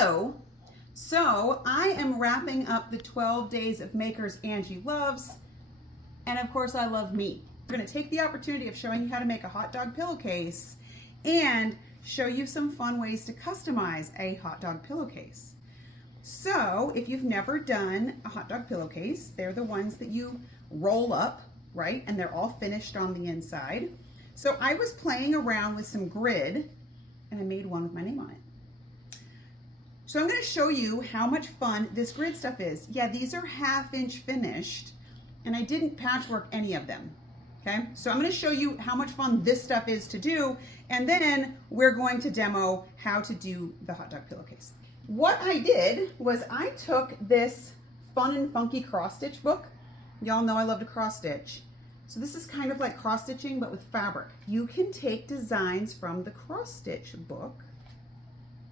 Hello. So I am wrapping up the 12 days of makers Angie loves, and of course I love me. We're going to take the opportunity of showing you how to make a hot dog pillowcase and show you some fun ways to customize a hot dog pillowcase. So if you've never done a hot dog pillowcase, they're the ones that you roll up, right? And they're all finished on the inside. So I was playing around with some grid and I made one with my name on it. So I'm going to show you how much fun this grid stuff is. Yeah, these are 1/2 inch finished and I didn't patchwork any of them. Okay, so I'm going to show you how much fun this stuff is to do, and then we're going to demo how to do the hot dog pillowcase. What I did was I took this fun and funky cross stitch book. Y'all know I love to cross stitch. So this is kind of like cross stitching but with fabric. You can take designs from the cross stitch book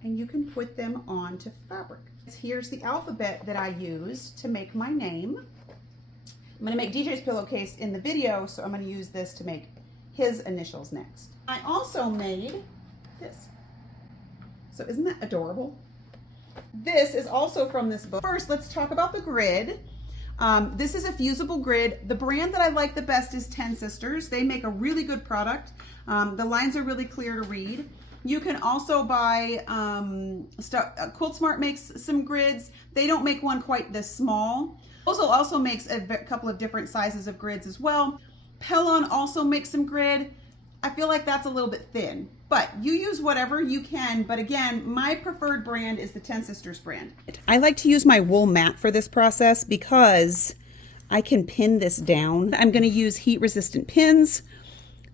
and you can put them onto fabric. Here's the alphabet that I used to make my name. I'm going to make DJ's pillowcase in the video, so I'm going to use this to make his initials next. I also made this. So isn't that adorable? This is also from this book. First, let's talk about the grid. This is a fusible grid. The brand that I like the best is 10 Sisters. They make a really good product. The lines are really clear to read. You can also buy Quilt Smart makes some grids. They don't make one quite this small. Also makes a couple of different sizes of grids as well. Pellon also makes some grid. I feel like that's a little bit thin, but you use whatever you can. But again, my preferred brand is the 10 Sisters brand. I like to use my wool mat for this process because I can pin this down. I'm going to use heat resistant pins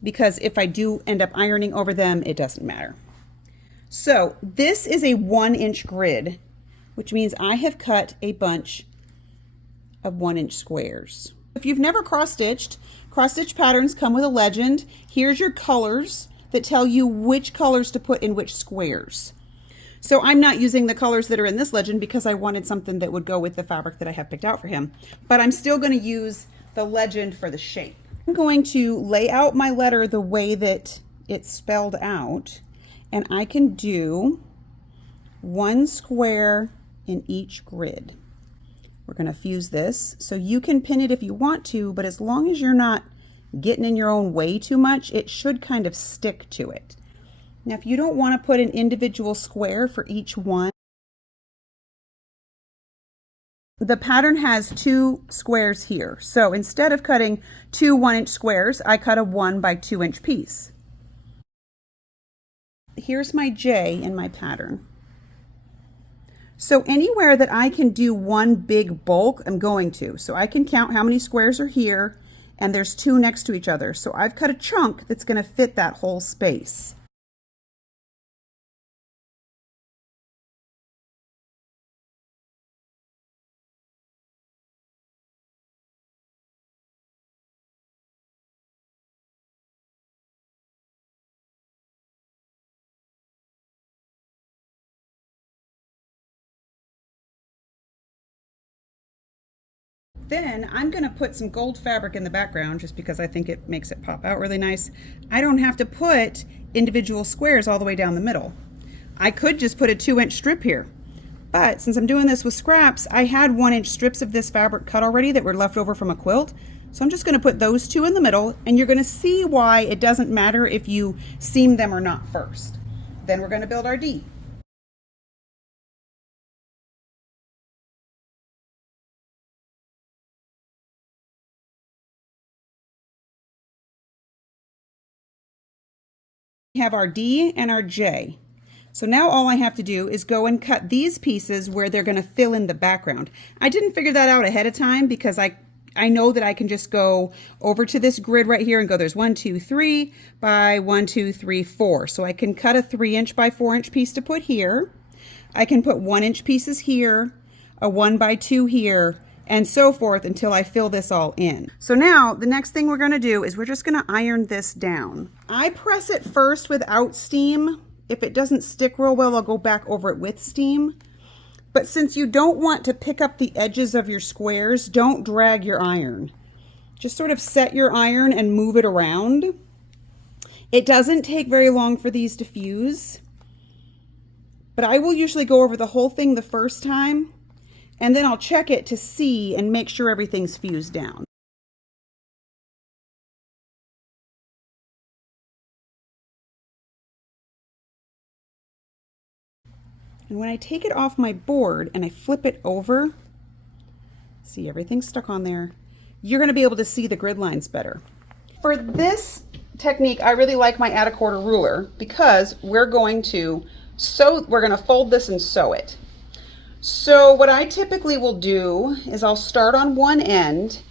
because if I do end up ironing over them, it doesn't matter. So this is a 1-inch grid, which means I have cut a bunch of 1-inch squares. If you've never cross-stitch patterns come with a legend. Here's your colors that tell you which colors to put in which squares. So I'm not using the colors that are in this legend because I wanted something that would go with the fabric that I have picked out for him. But I'm still going to use the legend for the shape. I'm going to lay out my letter the way that it's spelled out, and I can do 1 square in each grid. We're going to fuse this, so you can pin it if you want to, but as long as you're not getting in your own way too much, it should kind of stick to it. Now, if you don't want to put an individual square for each one, the pattern has 2 squares here. So instead of cutting 2 1-inch squares, I cut a 1 by 2-inch piece. Here's my J in my pattern. So anywhere that I can do one big bulk, I'm going to. So I can count how many squares are here, and there's 2 next to each other. So I've cut a chunk that's going to fit that whole space. Then I'm going to put some gold fabric in the background just because I think it makes it pop out really nice. I don't have to put individual squares all the way down the middle. I could just put a 2-inch strip here. But since I'm doing this with scraps, I had 1-inch strips of this fabric cut already that were left over from a quilt. So I'm just going to put those 2 in the middle, and you're going to see why it doesn't matter if you seam them or not first. Then we're going to build our D. We have our D and our J. So now all I have to do is go and cut these pieces where they're going to fill in the background. I didn't figure that out ahead of time because I know that I can just go over to this grid right here and go, there's 1 2 3 by 1 2 3 4. So I can cut a 3-inch by 4-inch piece to put here. I can put 1-inch pieces here, a 1 by 2 here, and so forth until I fill this all in. So now the next thing we're going to do is we're just going to iron this down. I press it first without steam. If it doesn't stick real well, I'll go back over it with steam. But since you don't want to pick up the edges of your squares, don't drag your iron. Just sort of set your iron and move it around. It doesn't take very long for these to fuse. But I will usually go over the whole thing the first time, and then I'll check it to see and make sure everything's fused down. And when I take it off my board and I flip it over, see, everything's stuck on there, you're going to be able to see the grid lines better. For this technique, I really like my add a quarter ruler because we're going to fold this and sew it. So what I typically will do is I'll start on one end,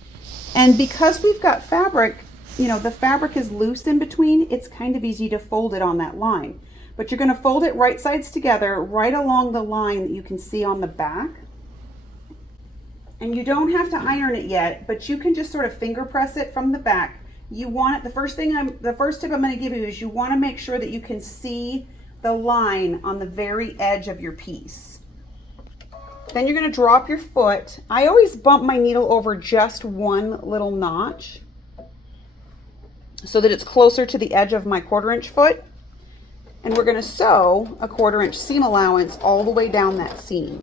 and because we've got fabric, you know, the fabric is loose in between, it's kind of easy to fold it on that line. But you're going to fold it right sides together, right along the line that you can see on the back. And you don't have to iron it yet, but you can just sort of finger press it from the back. You want it, the first tip I'm going to give you is you want to make sure that you can see the line on the very edge of your piece. Then you're going to drop your foot. I always bump my needle over just one little notch so that it's closer to the edge of my 1/4 inch foot. And we're going to sew a 1/4 inch seam allowance all the way down that seam.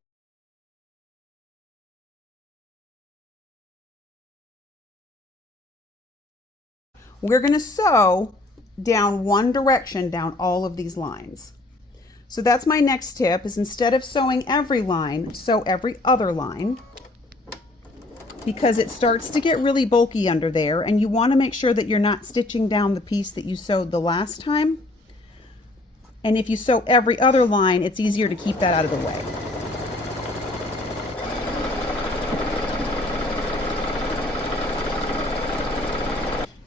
We're going to sew down one direction down all of these lines. So that's my next tip, is instead of sewing every line, sew every other line, because it starts to get really bulky under there, and you want to make sure that you're not stitching down the piece that you sewed the last time. And if you sew every other line, it's easier to keep that out of the way.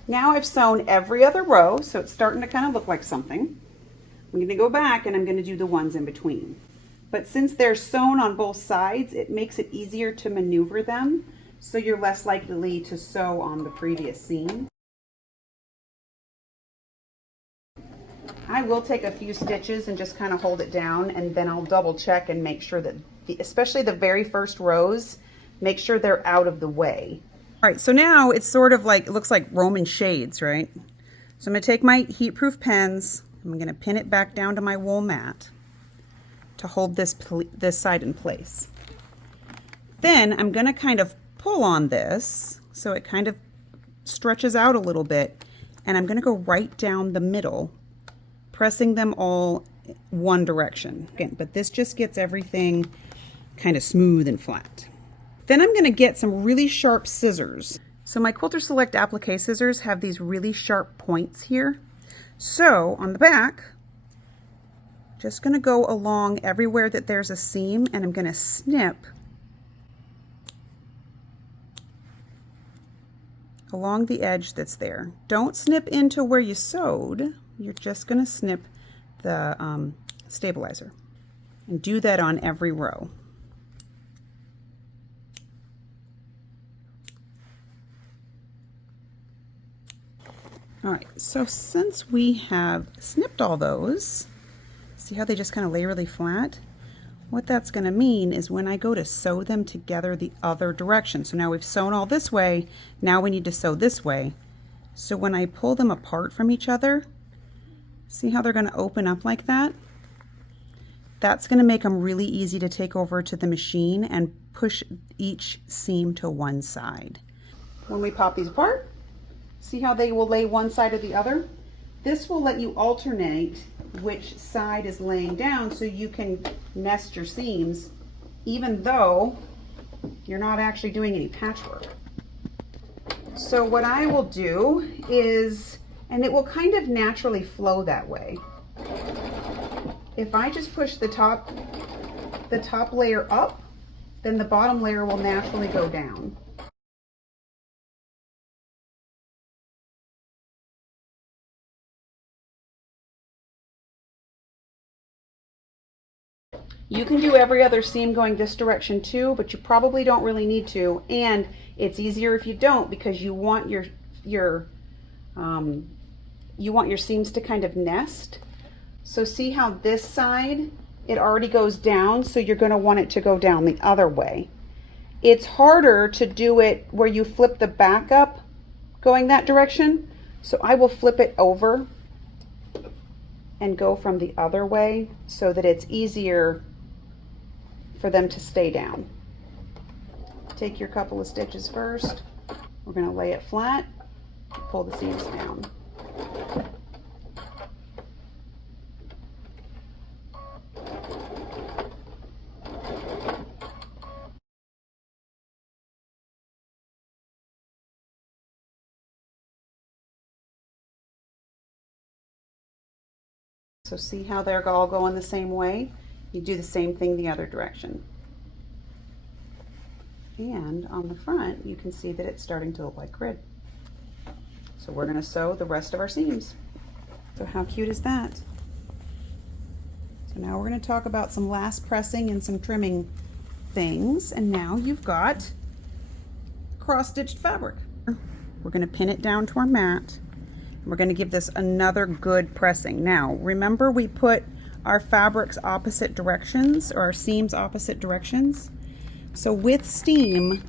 Now I've sewn every other row, so it's starting to kind of look like something. I'm going to go back and I'm going to do the ones in between. But since they're sewn on both sides, it makes it easier to maneuver them, so you're less likely to sew on the previous seam. I will take a few stitches and just kind of hold it down, and then I'll double check and make sure that, especially the very first rows, make sure they're out of the way. All right, so now it's sort of like, it looks like Roman shades, right? So I'm going to take my heat-proof pens, I'm going to pin it back down to my wool mat to hold this side in place. Then I'm going to kind of pull on this so it kind of stretches out a little bit, and I'm going to go right down the middle, pressing them all one direction. Again, but this just gets everything kind of smooth and flat. Then I'm going to get some really sharp scissors. So my Quilter Select applique scissors have these really sharp points here. So on the back, just going to go along everywhere that there's a seam, and I'm going to snip along the edge that's there. Don't snip into where you sewed. You're just going to snip the stabilizer, and do that on every row. All right, so since we have snipped all those, see how they just kind of lay really flat? What that's going to mean is when I go to sew them together the other direction, so now we've sewn all this way, now we need to sew this way. So when I pull them apart from each other, see how they're going to open up like that? That's going to make them really easy to take over to the machine and push each seam to one side. When we pop these apart, see how they will lay one side or the other? This will let you alternate which side is laying down so you can nest your seams even though you're not actually doing any patchwork. So what I will do is, and it will kind of naturally flow that way. If I just push the top layer up, then the bottom layer will naturally go down. You can do every other seam going this direction too, but you probably don't really need to, and it's easier if you don't, because you want your seams to kind of nest. So see how this side, it already goes down, so you're going to want it to go down the other way. It's harder to do it where you flip the back up going that direction, so I will flip it over and go from the other way so that it's easier for them to stay down. Take your couple of stitches first. We're going to lay it flat, pull the seams down. So see how they're all going the same way? You do the same thing the other direction. And on the front, you can see that it's starting to look like grid. So we're going to sew the rest of our seams. So how cute is that? So now we're going to talk about some last pressing and some trimming things. And now you've got cross-stitched fabric. We're going to pin it down to our mat. We're going to give this another good pressing. Now, remember we put our fabrics opposite directions, or our seams opposite directions. So with steam,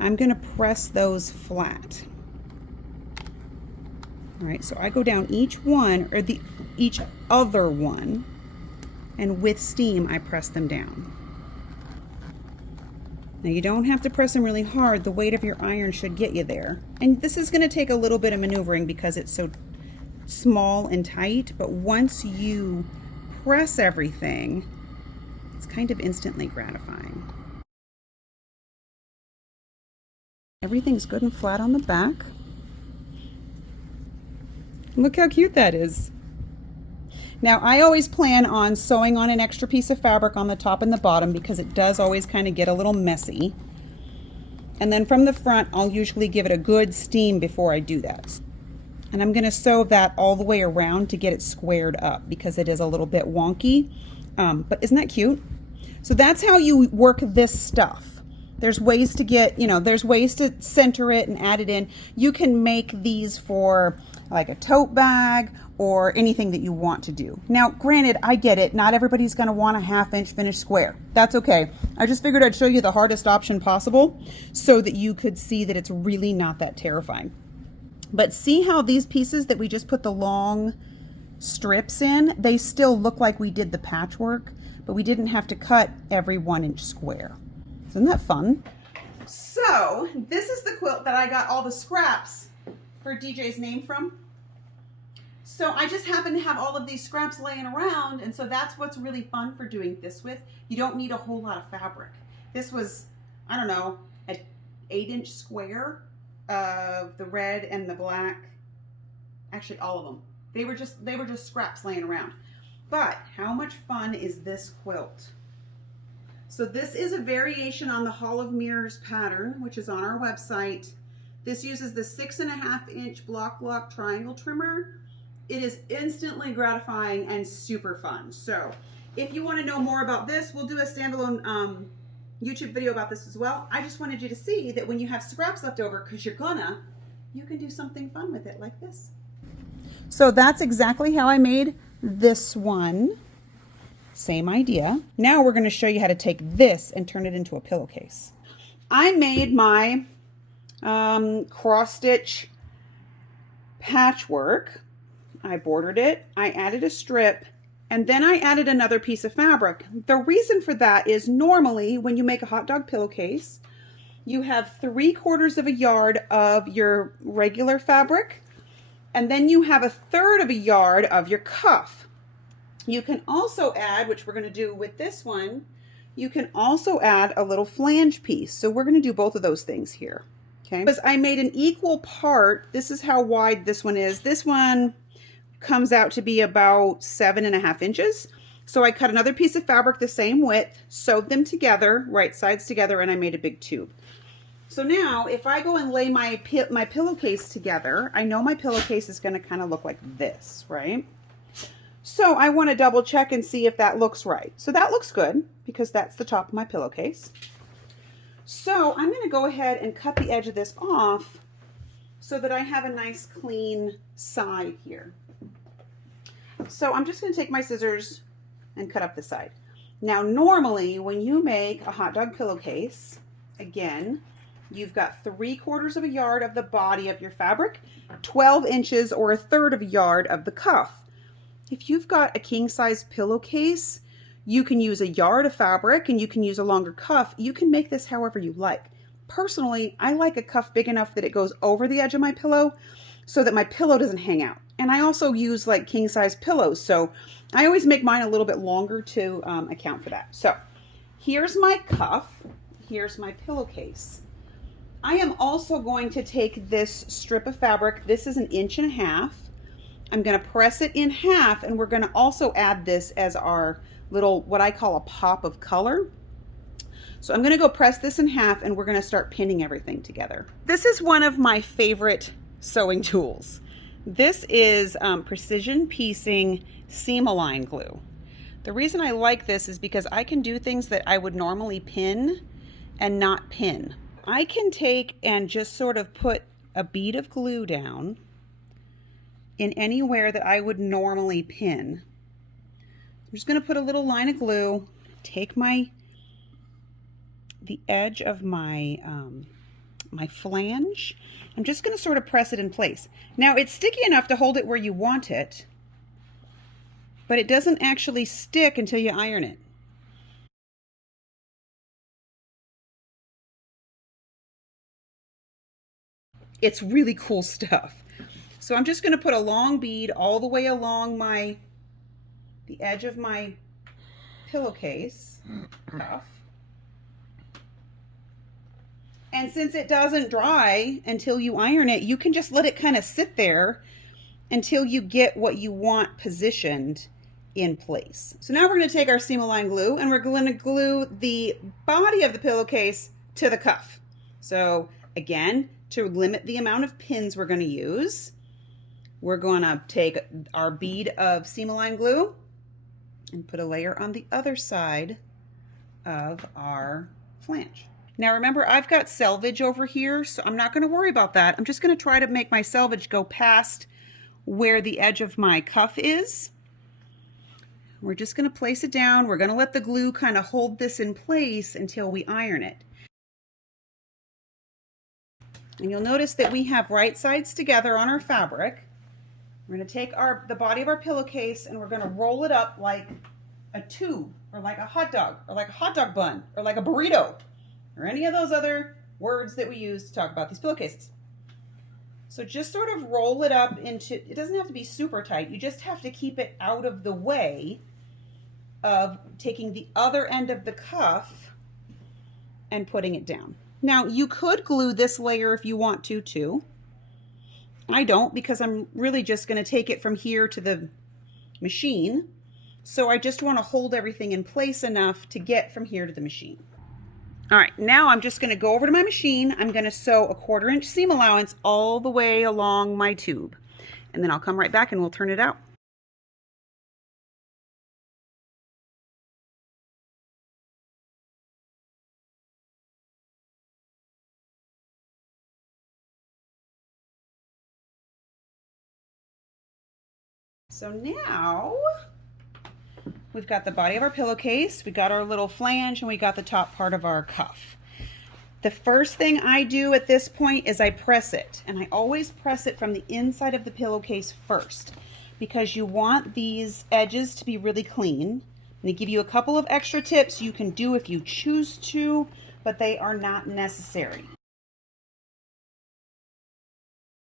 I'm going to press those flat. All right, so I go down each one, or each other one, and with steam, I press them down. Now you don't have to press them really hard. The weight of your iron should get you there. And this is going to take a little bit of maneuvering because it's so small and tight, but once you press everything, it's kind of instantly gratifying. Everything's good and flat on the back. Look how cute that is. Now, I always plan on sewing on an extra piece of fabric on the top and the bottom because it does always kind of get a little messy. And then from the front, I'll usually give it a good steam before I do that. And I'm going to sew that all the way around to get it squared up because it is a little bit wonky. But isn't that cute? So that's how you work this stuff. There's ways to get, there's ways to center it and add it in. You can make these for like a tote bag or anything that you want to do. Now, granted, I get it. Not everybody's going to want a 1/2 inch finished square. That's okay. I just figured I'd show you the hardest option possible so that you could see that it's really not that terrifying. But see how these pieces that we just put the long strips in, they still look like we did the patchwork, but we didn't have to cut every 1 inch square. Isn't that fun? So this is the quilt that I got all the scraps for DJ's name from. So I just happen to have all of these scraps laying around, and so that's what's really fun for doing this with. You don't need a whole lot of fabric. This was, I don't know, an 8 inch square of the red and the black. Actually, all of them. They were just scraps laying around. But how much fun is this quilt? So this is a variation on the Hall of Mirrors pattern, which is on our website. This uses the 6.5 inch block triangle trimmer. It is instantly gratifying and super fun. So if you want to know more about this, we'll do a standalone YouTube video about this as well. I just wanted you to see that when you have scraps left over, because you can do something fun with it like this. So that's exactly how I made this one. Same idea. Now we're going to show you how to take this and turn it into a pillowcase. I made my cross stitch patchwork. I bordered it, I added a strip, and then I added another piece of fabric. The reason for that is normally when you make a hot dog pillowcase, you have 3/4 of a yard of your regular fabric, and then you have 1/3 of a yard of your cuff. You can also add, which we're going to do with this one, you can also add a little flange piece. So we're going to do both of those things here. Okay, because I made an equal part. This is how wide this one is. This one comes out to be about 7.5 inches. So I cut another piece of fabric the same width, sewed them together, right sides together, and I made a big tube. So now if I go and lay my pillowcase together, I know my pillowcase is going to kind of look like this, right? So I want to double check and see if that looks right. So that looks good because that's the top of my pillowcase. So I'm going to go ahead and cut the edge of this off so that I have a nice clean side here. So I'm just going to take my scissors and cut up the side. Now normally when you make a hot dog pillowcase, again, you've got 3/4 of a yard of the body of your fabric, 12 inches or 1/3 of a yard of the cuff. If you've got a king size pillowcase, you can use a yard of fabric and you can use a longer cuff. You can make this however you like. Personally, I like a cuff big enough that it goes over the edge of my pillow so that my pillow doesn't hang out. And I also use like king size pillows, so I always make mine a little bit longer to account for that. So here's my cuff, here's my pillowcase. I am also going to take this strip of fabric. This is 1.5 inches. I'm going to press it in half, and we're going to also add this as our little, what I call a pop of color. So I'm going to go press this in half, and we're going to start pinning everything together. This is one of my favorite sewing tools. This is precision piecing seam-align glue. The reason I like this is because I can do things that I would normally pin and not pin. I can take and just sort of put a bead of glue down in anywhere that I would normally pin. I'm just going to put a little line of glue, take the edge of my my flange. I'm just going to sort of press it in place. Now it's sticky enough to hold it where you want it, but it doesn't actually stick until you iron it. It's really cool stuff. So I'm just going to put a long bead all the way along the edge of my pillowcase cuff. And since it doesn't dry until you iron it, you can just let it kind of sit there until you get what you want positioned in place. So now we're going to take our seam-align glue and we're going to glue the body of the pillowcase to the cuff. So again, to limit the amount of pins we're going to use, we're going to take our bead of seam-align glue and put a layer on the other side of our flange. Now remember, I've got selvage over here, so I'm not going to worry about that. I'm just going to try to make my selvage go past where the edge of my cuff is. We're just going to place it down. We're going to let the glue kind of hold this in place until we iron it. And you'll notice that we have right sides together on our fabric. We're going to take the body of our pillowcase and we're going to roll it up like a tube, or like a hot dog, or like a hot dog bun, or like a burrito, or any of those other words that we use to talk about these pillowcases. So just sort of roll it up into, it doesn't have to be super tight, you just have to keep it out of the way of taking the other end of the cuff and putting it down. Now you could glue this layer if you want to too. I don't, because I'm really just going to take it from here to the machine. So I just want to hold everything in place enough to get from here to the machine. All right, now I'm just going to go over to my machine. I'm going to sew a 1/4 inch seam allowance all the way along my tube. And then I'll come right back and we'll turn it out. So now we've got the body of our pillowcase, we got our little flange, and we got the top part of our cuff. The first thing I do at this point is I press it, and I always press it from the inside of the pillowcase first because you want these edges to be really clean. And they give you a couple of extra tips you can do if you choose to, but they are not necessary.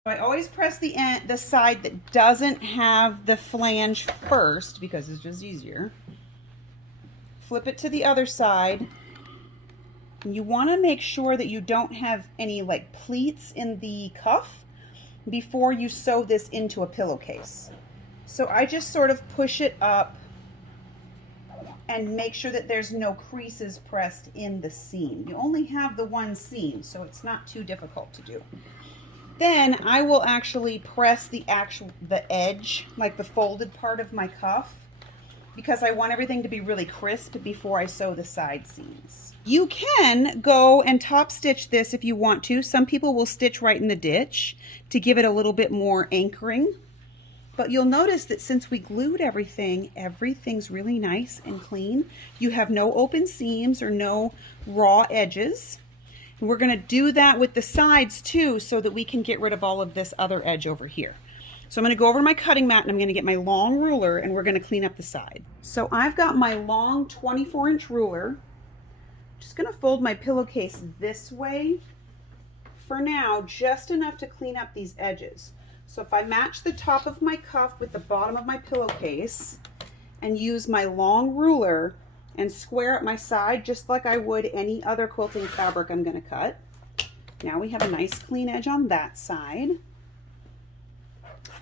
I always press the side that doesn't have the flange first because it's just easier. Flip it to the other side. And you want to make sure that you don't have any like pleats in the cuff before you sew this into a pillowcase. So I just sort of push it up and make sure that there's no creases pressed in the seam. You only have the one seam, so it's not too difficult to do. Then I will actually press the edge, like the folded part of my cuff, because I want everything to be really crisp before I sew the side seams. You can go and top stitch this if you want to. Some people will stitch right in the ditch to give it a little bit more anchoring. But you'll notice that since we glued everything, everything's really nice and clean. You have no open seams or no raw edges. We're going to do that with the sides too so that we can get rid of all of this other edge over here. So I'm going to go over to my cutting mat and I'm going to get my long ruler and we're going to clean up the side. So I've got my long 24-inch ruler. Just going to fold my pillowcase this way for now, just enough to clean up these edges. So if I match the top of my cuff with the bottom of my pillowcase and use my long ruler and square up my side just like I would any other quilting fabric I'm going to cut. Now we have a nice clean edge on that side.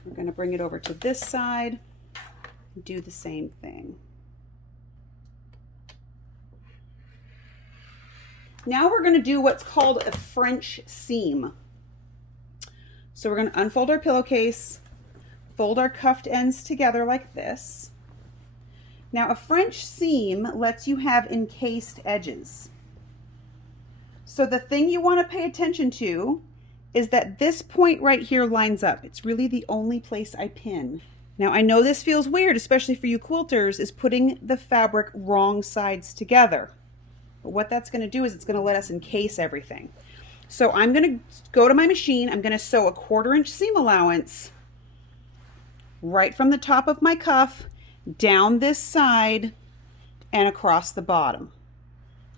We're going to bring it over to this side and do the same thing. Now we're going to do what's called a French seam. So we're going to unfold our pillowcase, fold our cuffed ends together like this. Now a French seam lets you have encased edges. So the thing you want to pay attention to is that this point right here lines up. It's really the only place I pin. Now I know this feels weird, especially for you quilters, is putting the fabric wrong sides together. But what that's going to do is it's going to let us encase everything. So I'm going to go to my machine. I'm going to sew a 1/4-inch seam allowance right from the top of my cuff down this side and across the bottom.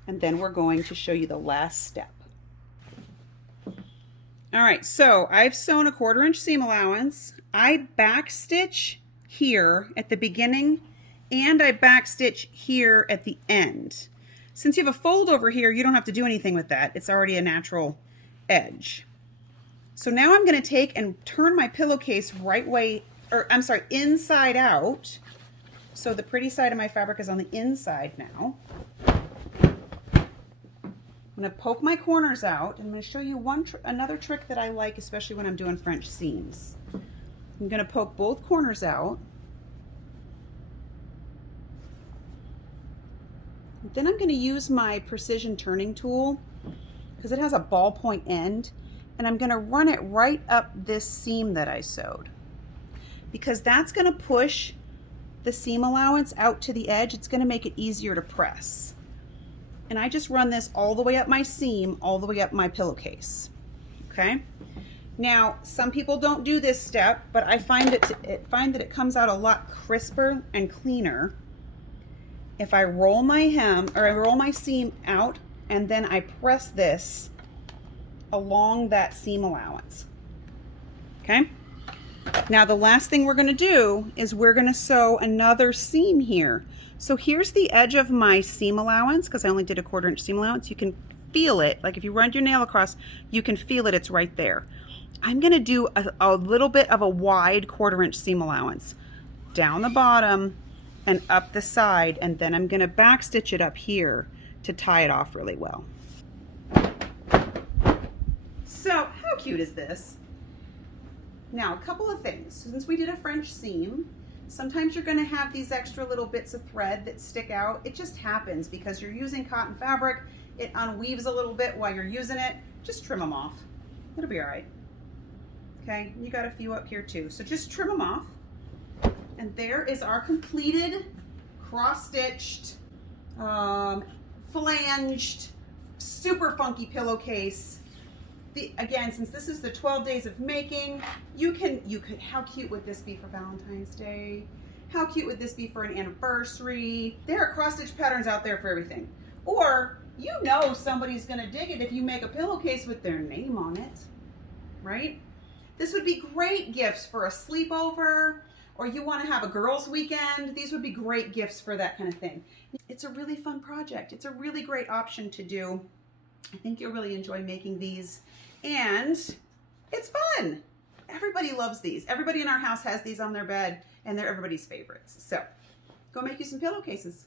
And then we're going to show you the last step. All right, so I've sewn a 1/4-inch seam allowance. I backstitch here at the beginning and I backstitch here at the end. Since you have a fold over here, you don't have to do anything with that. It's already a natural edge. So now I'm going to take and turn my pillowcase inside out. So the pretty side of my fabric is on the inside now. I'm going to poke my corners out. I'm going to show you another trick that I like, especially when I'm doing French seams. I'm going to poke both corners out. Then I'm going to use my precision turning tool because it has a ballpoint end, and I'm going to run it right up this seam that I sewed, because that's going to push the seam allowance out to the edge. It's going to make it easier to press. And I just run this all the way up my seam, all the way up my pillowcase. Okay. Now, some people don't do this step, but I find that it comes out a lot crisper and cleaner if I roll my hem, or I roll my seam out and then I press this along that seam allowance. Okay. Now the last thing we're going to do is we're going to sew another seam here. So here's the edge of my seam allowance, because I only did a 1/4-inch seam allowance. You can feel it, like if you run your nail across, you can feel it, it's right there. I'm going to do a little bit of a wide 1/4-inch seam allowance down the bottom and up the side, and then I'm going to backstitch it up here to tie it off really well. So how cute is this? Now a couple of things. Since we did a French seam, sometimes you're going to have these extra little bits of thread that stick out. It just happens because you're using cotton fabric. It unweaves a little bit while you're using it. Just trim them off. It'll be all right. Okay, you got a few up here too. So just trim them off. And there is our completed, cross-stitched, flanged, super funky pillowcase. Again, since this is the 12 days of making, how cute would this be for Valentine's Day? How cute would this be for an anniversary? There are cross-stitch patterns out there for everything. Or, you know somebody's gonna dig it if you make a pillowcase with their name on it, right? This would be great gifts for a sleepover, or you want to have a girls' weekend. These would be great gifts for that kind of thing. It's a really fun project. It's a really great option to do. I think you'll really enjoy making these, and it's fun. Everybody loves these. Everybody in our house has these on their bed, and they're everybody's favorites. So go make you some pillowcases.